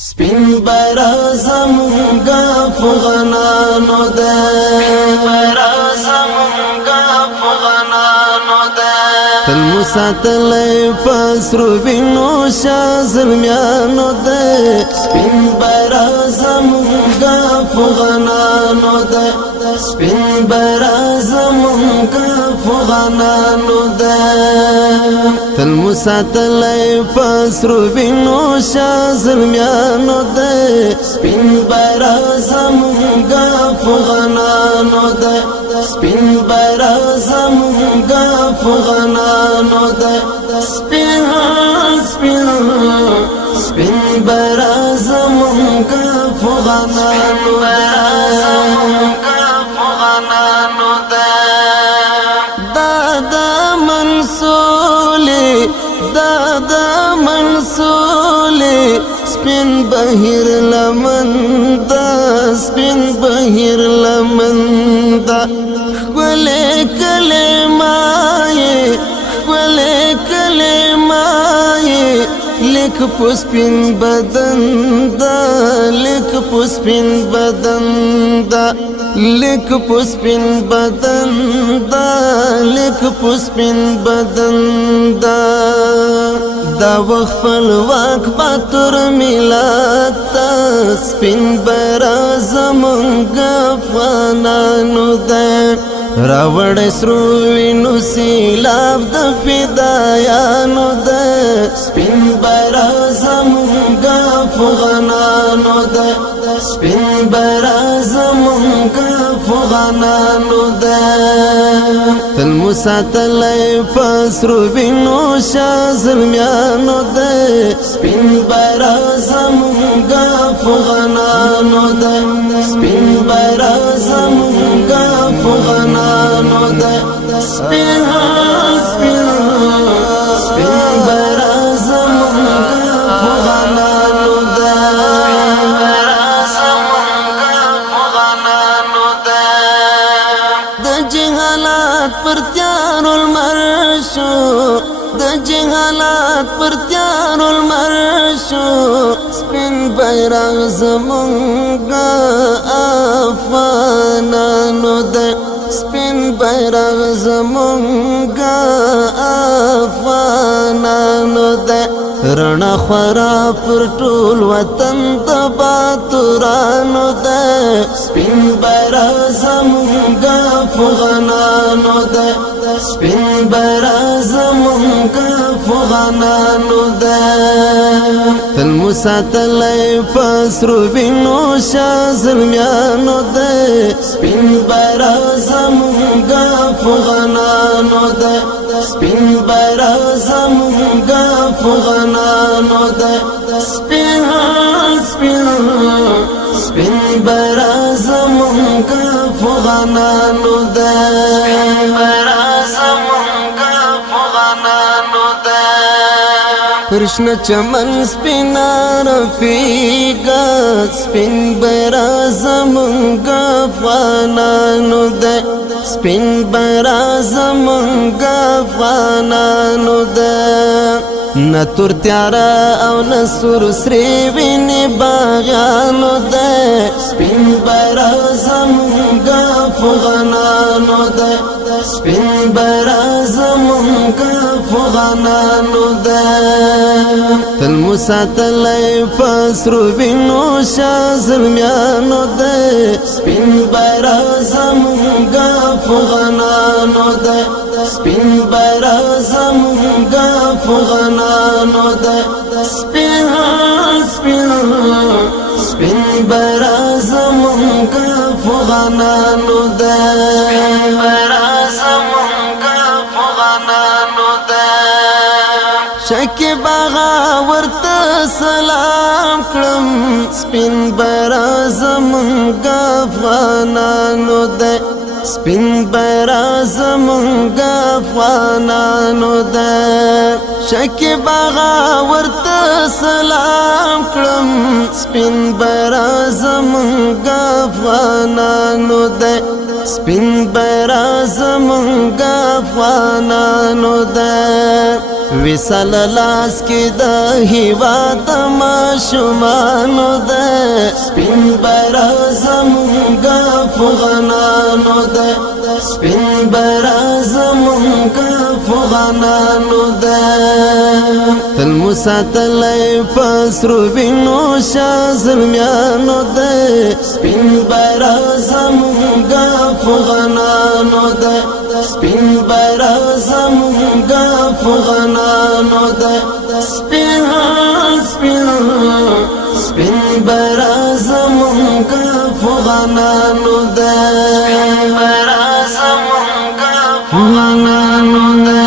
سپین بیرغ زمونږه افغانانو ده، بیرغ زمونږه افغانانو ده. تل مو ساتلی په سرو وینو شاه زلمیانو ده. سپین بیرغ زمونږه افغانانو ده، سپین بیرغ زمونږه افغانانو ده. تل مو ساتلی په سرو وینو شاه زلمیانو ده. سپین بیرغ زمونږه افغانانو ده، سپین بیرغ زمونږه افغانانو ده. سپین سپین سپین بیرغ زمونږه افغانانو ده. دا منصولي دا منصولي سپین بهیر لمن دا، سپین بهیر لمن دا. ښکلې کلمه ښکلې کلمه لیک په سپین بدن دا، لیک په سپین بدن دا، لیک په سپین بدن دا، لیک په سپین بدن دا. دا وخت خپلواک باتور ملت ته سپین بیرغ زمونږه افغانانو ده. راوړی سرو وینو سیلاب د فدایانو ده. سپین بیرغ زمونږه افغانانو ده، سپین بیرغ زمونږه افغانانو ده. تل مو ساتلی په سرو وینو شاه زلمیانو ده. سپین بیرغ زمونږه افغانانو ده، سپین بیرغ زمونږه افغانانو ده. سپین سپین سپین بیرغ زمونږه افغانانو ده، بیرغ زمونږه افغانانو ده. د جهالت پر تیارو لمر شو، د جهالت پر تیارو لمر شو. سپین بیرغ زمونږه افغانانو ده، سپین بیرغ زمونږه افغانانو ده. رڼا خورا پر ټول وطن د باتورانو ده. سپین بیرغ زمونږه افغانانو ده، سپین بیرغ زمونږه افغانانو ده. تل مو ساتلی په سرو وینو شاه زلمیانو ده. سپین بیرغ زمونږه افغانانو ده، سپین بیرغ زمونږه افغانانو ده. سپین سپین سپین بیرغ زمونږه افغانانو ده، بیرغ زمونږه افغانانو ده. پرشن چمن سپینا رفیقا، سپین بیرغ زمونږه افغانانو ده، سپین بیرغ زمونږه افغانانو ده. نه تور تیاره او نه سور سرې وینې باغیانو ده. سپین بیرغ زمونږه افغانانو ده، سپین بیرغ زمونږه افغانانو ده. تل مو ساتلی په سرو وینو شاه زلمیانو ده. سپین بیرغ زمونږه افغانانو ده، سپین بیرغ زمونږه افغانانو ده. سپین سپین سپین بیرغ زمونږه افغانانو ده، بیرغ زمونږه افغانانو ده. شکیب آغا ورته سلام کړم، سپین بیرغ زمونږه افغانانو ده، سپین بیرغ زمونږه افغانانو ده. شکیب آغا ورته سلام کړم، سپین بیرغ زمونږه افغانانو ده، سپین بیرغ زمونږه افغانانو ده. وصل لاس کی دا هیواد ماشومانو دا سپین برا زمونگا فغنانو دا سپین برا زمونگا فغنانو دا تل مساتلی پسرو بینو شا ظلمیانو دا سپین برا زمونگا فغنانو دا سپین برا زمونگا فغنانو دا سپین برا زمونگا فغنانو دا سپین برا زمونگا فغنانو دا